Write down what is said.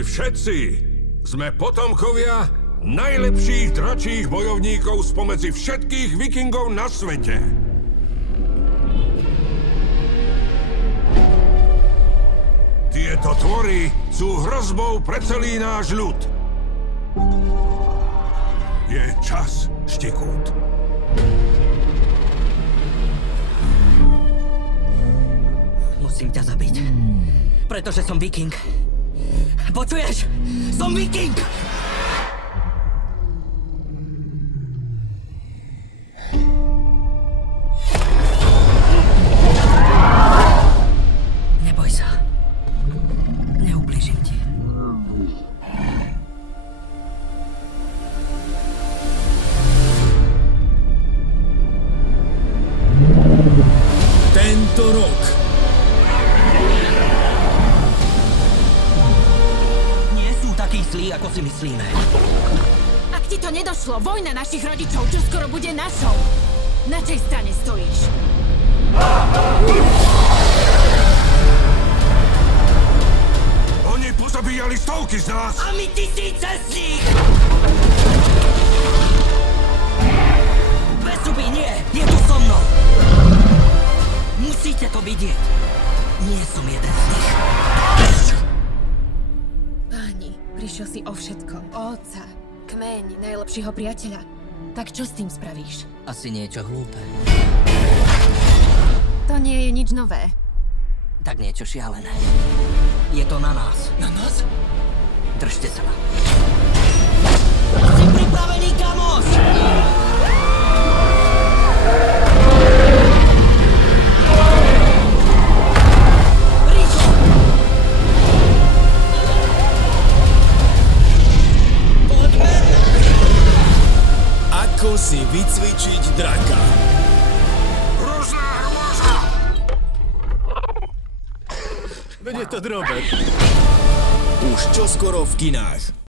My všetci sme potomkovia najlepších dračích bojovníkov spomedzi všetkých vikingov na svete. Tieto tvory sú hrozbou pre celý náš ľud. Je čas, Štikút. Musím ťa zabiť. Pretože som viking. Počuješ? Som viking! Neboj sa. Neublížim ti. Tento rok Taký zlý, ako si myslíme. Ak ti to nedošlo, vojna našich rodičov čoskoro bude našou. Na čej strane stojíš? Oni pozabíjali stovky z nás! A my tisíce z nich! Bezubí, nie! Je tu so mnou! Musíte to vidieť. Nie som jeden z nich. Prišiel si o všetko. O otca, kmeň, najlepšieho priateľa. Tak čo s tým spravíš? Asi niečo hlúpe. To nie je nič nové. Tak niečo šialené. Je to na nás. Na nás? Držte sa. Si pripravený, kamoš? Ako si vycvičiť draka. Hrozná hrôza! Veď je to drobek. Už čoskoro v kinách.